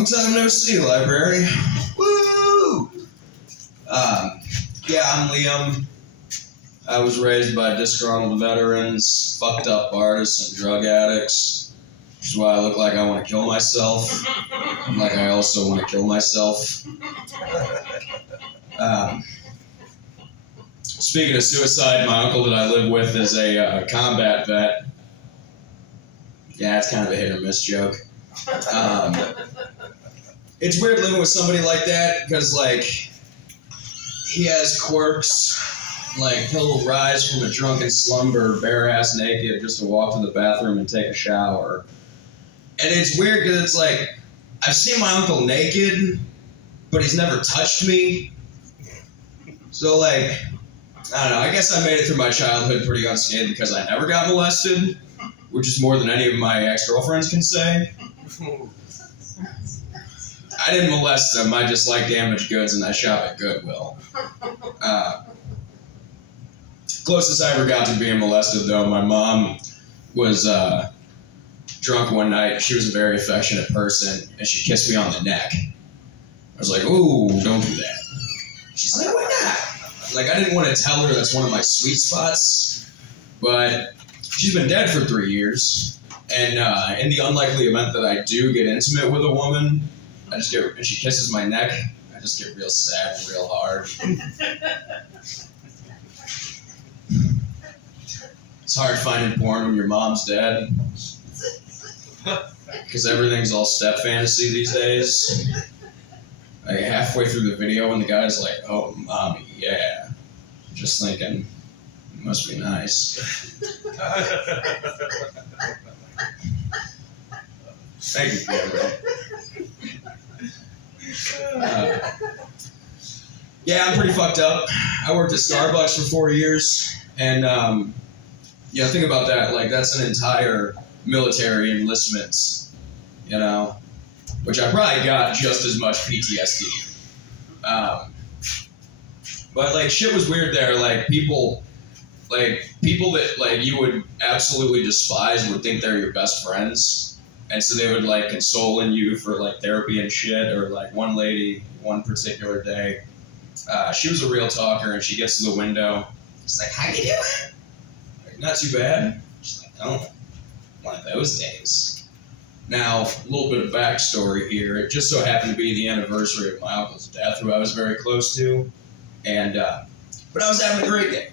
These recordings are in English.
Long time no see, library. Woo! Yeah, I'm Liam. I was raised by disgruntled veterans, fucked up artists, and drug addicts, which is why I look like I want to kill myself. Like I also want to kill myself. Speaking of suicide, my uncle that I live with is a combat vet. Yeah, it's kind of a hit or miss joke. It's weird living with somebody like that because, like, he has quirks. Like, he'll rise from a drunken slumber, bare-ass naked, just to walk to the bathroom and take a shower. And it's weird because it's like, I've seen my uncle naked, but he's never touched me. So, like, I don't know, I guess I made it through my childhood pretty unscathed because I never got molested, which is more than any of my ex-girlfriends can say. I didn't molest them, I just like damaged goods and I shop at Goodwill. Closest I ever got to being molested, though, my mom was drunk one night. She was a very affectionate person, and she kissed me on the neck. I was like, ooh, don't do that. She's like, why not? Like, I didn't want to tell her that's one of my sweet spots, but she's been dead for 3 years, and in the unlikely event that I do get intimate with a woman, and she kisses my neck, I just get real sad and real hard. It's hard finding porn when your mom's dead. Because everything's all step fantasy these days. Like halfway through the video when the guy's like, oh, mommy, yeah. Just thinking, it must be nice. Thank you, Gabriel. Yeah, I'm pretty fucked up. I worked at Starbucks for 4 years, and yeah, think about that. Like, that's an entire military enlistment, you know, which I probably got just as much PTSD. But, like, shit was weird there. Like, people that, like, you would absolutely despise would think they're your best friends. And so they would, like, console in you for, like, therapy and shit. Or, like, one lady, one particular day, she was a real talker, and she gets to the window. She's like, how you doing? Not too bad. She's like, oh, one of those days. Now, a little bit of backstory here. It just so happened to be the anniversary of my uncle's death, who I was very close to. And, but I was having a great day.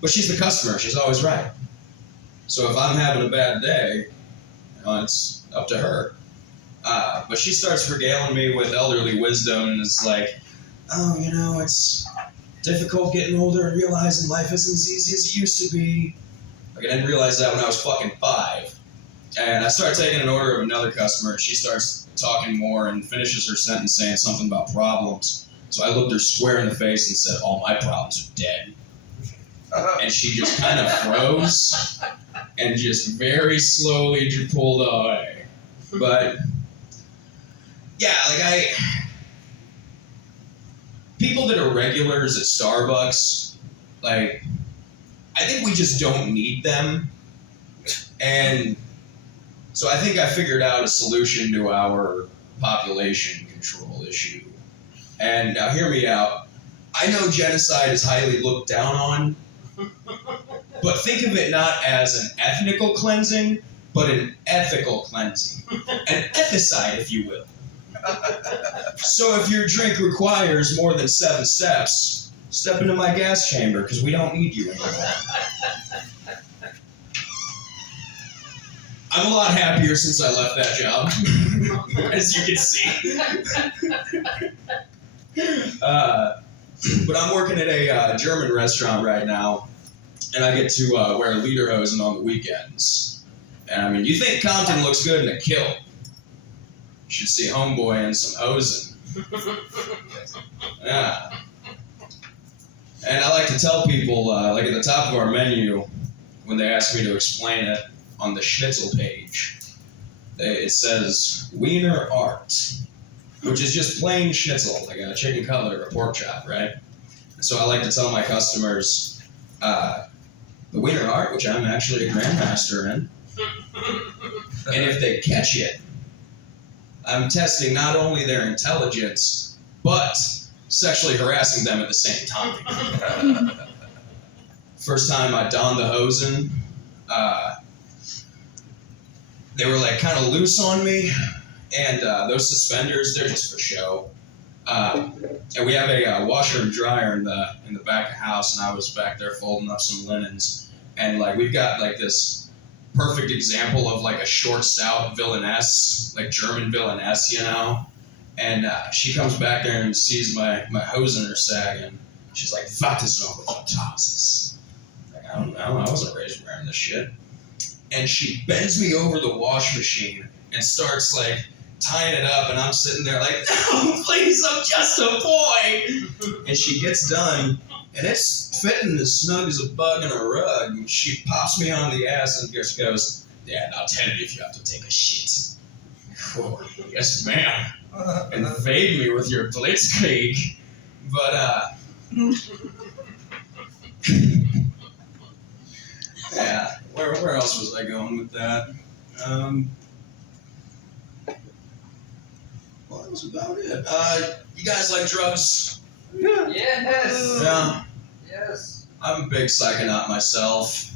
But she's the customer. She's always right. So if I'm having a bad day, you know, it's up to her. But she starts regaling me with elderly wisdom, and it's like, oh, you know, it's difficult getting older and realizing life isn't as easy as it used to be. Like, I didn't realize that when I was fucking 5. And I start taking an order of another customer, and she starts talking more and finishes her sentence saying something about problems. So I looked her square in the face and said, all my problems are dead. And she just kind of froze and just very slowly pulled away. But, yeah, like people that are regulars at Starbucks, like, I think we just don't need them. And so I think I figured out a solution to our population control issue. And now hear me out. I know genocide is highly looked down on, but think of it not as an ethnical cleansing, but an ethical cleansing. An ethicide, if you will. So if your drink requires more than 7 steps, step into my gas chamber, because we don't need you anymore. I'm a lot happier since I left that job, as you can see. But I'm working at a German restaurant right now, and I get to wear lederhosen on the weekends. And I mean, you think Compton looks good in a kilt. You should see Homeboy in some hosen. Yeah. And I like to tell people, like at the top of our menu, when they ask me to explain it, on the schnitzel page, it says Wiener Art, which is just plain schnitzel, like a chicken cutlet or a pork chop, right? And so I like to tell my customers, the Wiener Art, which I'm actually a grandmaster in, and if they catch it, I'm testing not only their intelligence, but sexually harassing them at the same time. First time I donned the hosen, they were like kind of loose on me, and those suspenders, they're just for show. And we have a washer and dryer in the back of the house, and I was back there folding up some linens, and like we've got like this perfect example of like a short, stout villainess, like German villainess, you know. And she comes back there and sees my hosen sagging. She's like, "What is wrong with your trousers?" Like, I don't know. I wasn't raised wearing this shit. And she bends me over the wash machine and starts like tying it up, and I'm sitting there like, "No, please, I'm just a boy." And she gets done, and it's fitting as snug as a bug in a rug. And she pops me on the ass and just goes, "Yeah, now tell me if you have to take a shit." Oh, yes, ma'am. Invade me with your blitzkrieg. But, yeah, where else was I going with that? Well, that was about it. You guys like drugs? Yeah. Yes. Yeah. Yes. I'm a big psychonaut myself.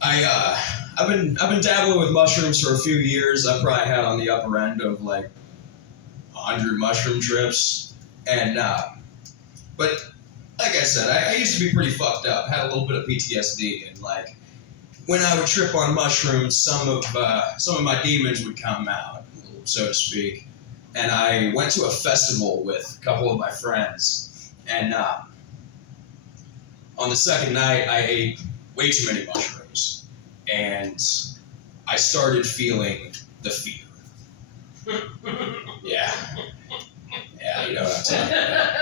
I've been dabbling with mushrooms for a few years. I probably had on the upper end of like 100 mushroom trips, and but like I said, I used to be pretty fucked up. Had a little bit of PTSD, and like when I would trip on mushrooms, some of my demons would come out, so to speak. And I went to a festival with a couple of my friends, and on the second night, I ate way too many mushrooms, and I started feeling the fear. Yeah, you know what I'm talking about.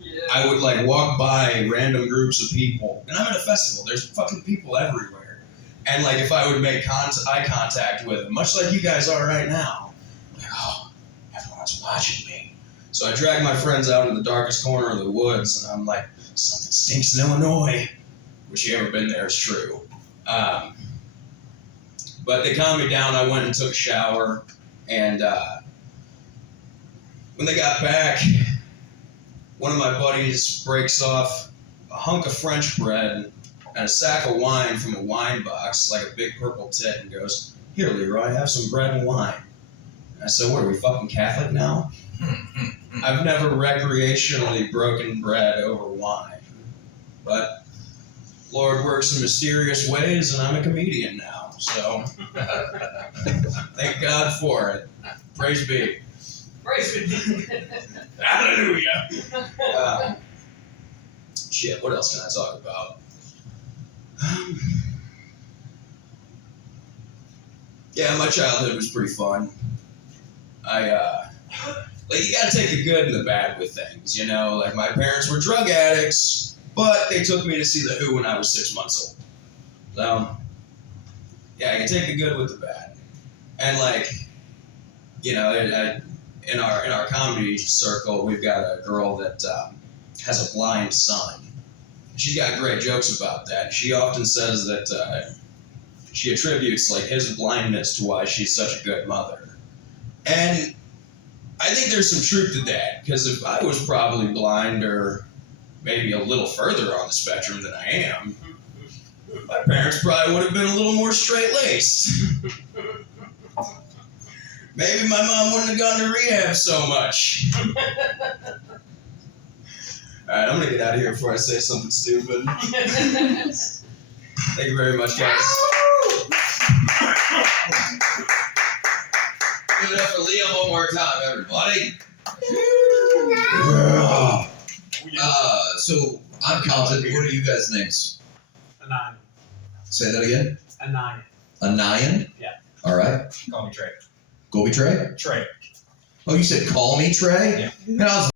Yeah. I would like walk by random groups of people, and I'm at a festival. There's fucking people everywhere, and like if I would make eye contact with them, much like you guys are right now, I'm like, oh, everyone's watching me. So I drag my friends out in the darkest corner of the woods, and I'm like, something stinks in Illinois. Which you ever been there is true. But they calmed me down. I went and took a shower, and when they got back, one of my buddies breaks off a hunk of French bread and a sack of wine from a wine box, like a big purple tit, and goes, "Here, Leroy, have some bread and wine." And I said, "What, are we fucking Catholic now?" I've never recreationally broken bread over wine, but Lord works in mysterious ways, and I'm a comedian now, so thank God for it. Praise be. Praise be. Hallelujah. Shit, what else can I talk about? Yeah, my childhood was pretty fun. Like, you gotta take the good and the bad with things, you know? Like, my parents were drug addicts, but they took me to see The Who when I was 6 months old. So, yeah, I can take the good with the bad. And, like, you know, in our comedy circle, we've got a girl that has a blind son. She's got great jokes about that. She often says that she attributes, like, his blindness to why she's such a good mother. And I think there's some truth to that, because if I was probably blind or maybe a little further on the spectrum than I am, my parents probably would have been a little more straight-laced. Maybe my mom wouldn't have gone to rehab so much. Alright, I'm gonna get out of here before I say something stupid. Thank you very much, guys. Give it up for Liam one more time, everybody. So I'm Calvin. What are you guys' names? Anayan. Say that again. Anayan. Anayan? Yeah. All right. Call me Trey. Gobi Trey? Trey. Oh, you said call me Trey? Yeah. And I was